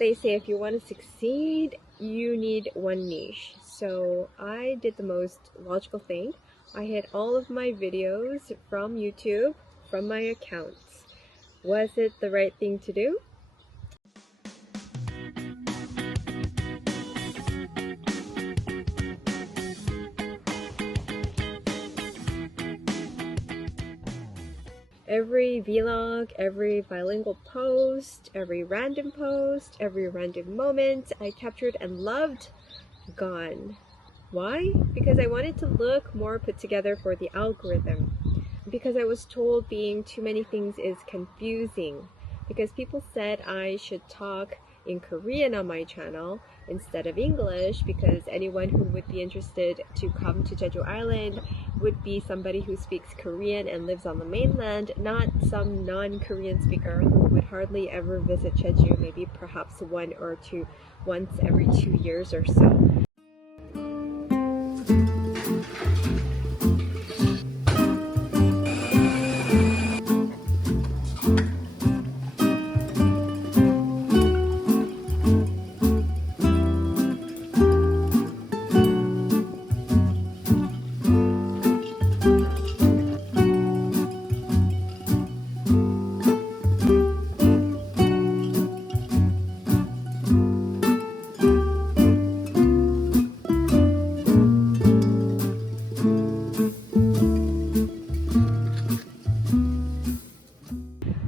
They say if you want to succeed, you need one niche. So I did the most logical thing. I hid all of my videos from YouTube, from my accounts. Was it the right thing to do? Every vlog, every bilingual post, every random moment I captured and loved, gone. Why? Because I wanted to look more put together for the algorithm. Because I was told being too many things is confusing. Because people said I should talk in Korean on my channel instead of English, because anyone who would be interested to come to Jeju Island would be somebody who speaks Korean and lives on the mainland, not some non-Korean speaker who would hardly ever visit Jeju, maybe perhaps once every 2 years or so.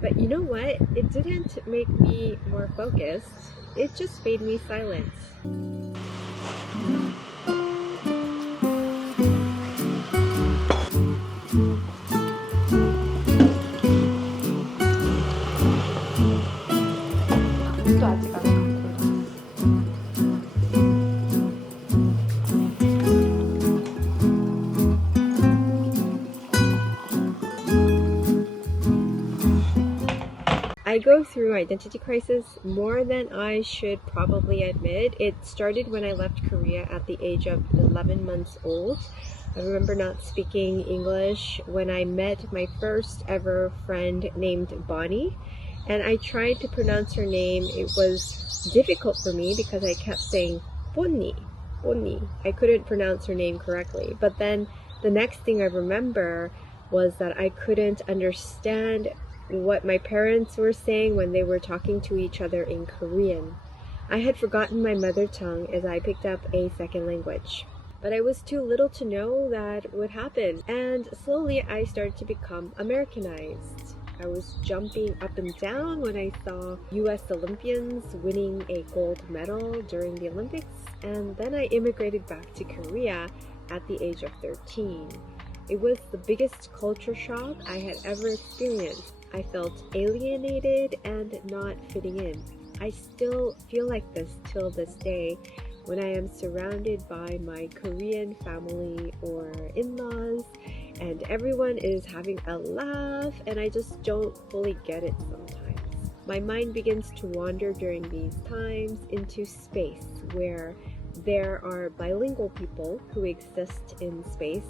But you know what? It didn't make me more focused. It just made me silent. I go through identity crisis more than I should probably admit. It started when I left Korea at the age of 11 months old. I remember not speaking English when I met my first ever friend named Bonnie, and I tried to pronounce her name. It was difficult for me because I kept saying Bonnie. I couldn't pronounce her name correctly. But then the next thing I remember was that I couldn't understand what my parents were saying when they were talking to each other in Korean. I had forgotten my mother tongue as I picked up a second language. But I was too little to know that would happen, and slowly I started to become Americanized. I was jumping up and down when I saw US Olympians winning a gold medal during the Olympics, and then I immigrated back to Korea at the age of 13. It was the biggest culture shock I had ever experienced. I felt alienated and not fitting in. I still feel like this till this day when I am surrounded by my Korean family or in-laws and everyone is having a laugh and I just don't fully get it sometimes. My mind begins to wander during these times into space where there are bilingual people who exist in space,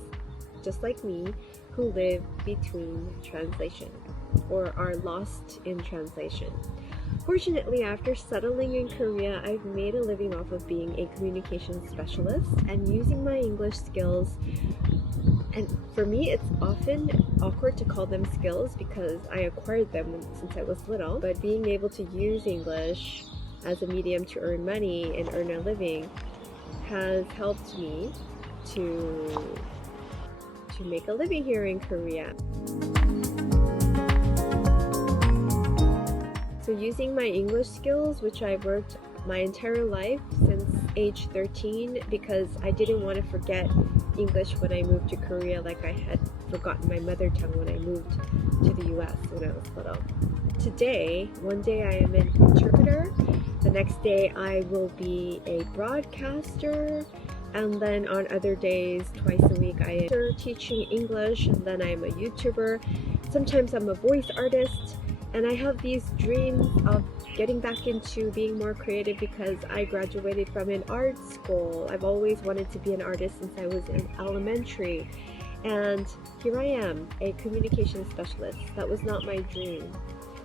just like me, who live between translation or are lost in translation. Fortunately, after settling in Korea, I've made a living off of being a communication specialist and using my English skills. And for me, it's often awkward to call them skills because I acquired them since I was little. But being able to use English as a medium to earn money and earn a living has helped me to make a living here in Korea. So using my English skills, which I've worked my entire life since age 13, because I didn't want to forget English when I moved to Korea like I had forgotten my mother tongue when I moved to the US when I was little. Today, one day I am an interpreter, the next day I will be a broadcaster, and then on other days, twice a week, I am teaching English, and then I'm a YouTuber. Sometimes I'm a voice artist. And I have these dreams of getting back into being more creative because I graduated from an art school. I've always wanted to be an artist since I was in elementary. And here I am, a communication specialist. That was not my dream.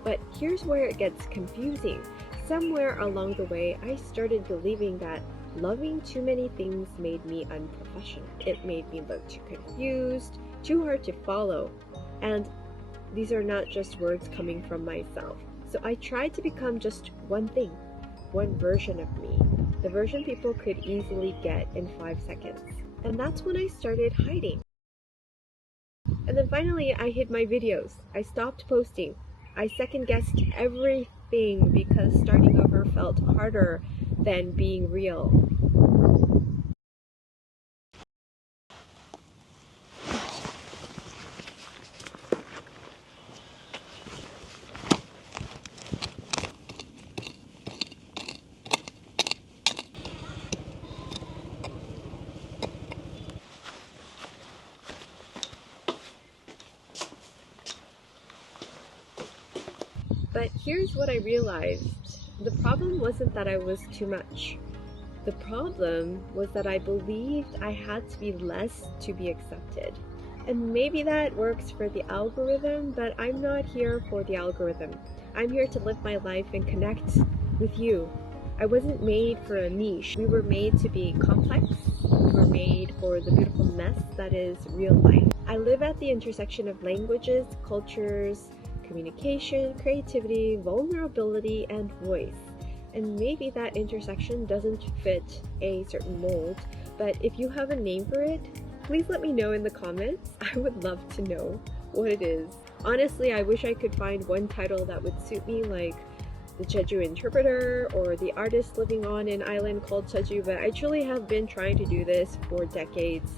But here's where it gets confusing. somewhere along the way, I started believing that loving too many things made me unprofessional. It made me look too confused, too hard to follow. And these are not just words coming from myself. So I tried to become just one thing, one version of me, the version people could easily get in 5 seconds. And that's when I started hiding. And then finally, I hid my videos. I stopped posting. I second-guessed everything because starting over felt harder than being real. But here's what I realized. The problem wasn't that I was too much. The problem was that I believed I had to be less to be accepted. And maybe that works for the algorithm, but I'm not here for the algorithm. I'm here to live my life and connect with you. I wasn't made for a niche. We were made to be complex. We were made for the beautiful mess that is real life. I live at the intersection of languages, cultures, communication, creativity, vulnerability, and voice. And maybe that intersection doesn't fit a certain mold, but if you have a name for it, please let me know in the comments. I would love to know what it is. Honestly, I wish I could find one title that would suit me, like the Jeju interpreter or the artist living on an island called Jeju, but I truly have been trying to do this for decades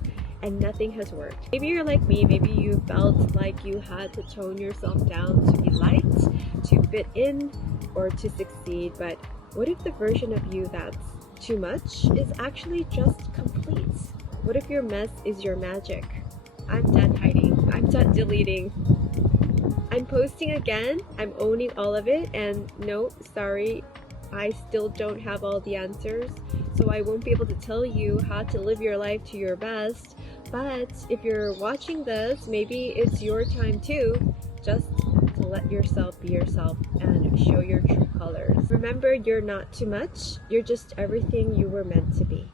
and nothing has worked. Maybe you're like me, maybe you felt like you had to tone yourself down to be liked, to fit in, or to succeed, but what if the version of you that's too much is actually just complete? What if your mess is your magic? I'm done hiding. I'm done deleting. I'm posting again. I'm owning all of it, and no, sorry, I still don't have all the answers, so I won't be able to tell you how to live your life to your best. But if you're watching this, maybe it's your time too, just to let yourself be yourself and show your true colors. Remember, you're not too much. You're just everything you were meant to be.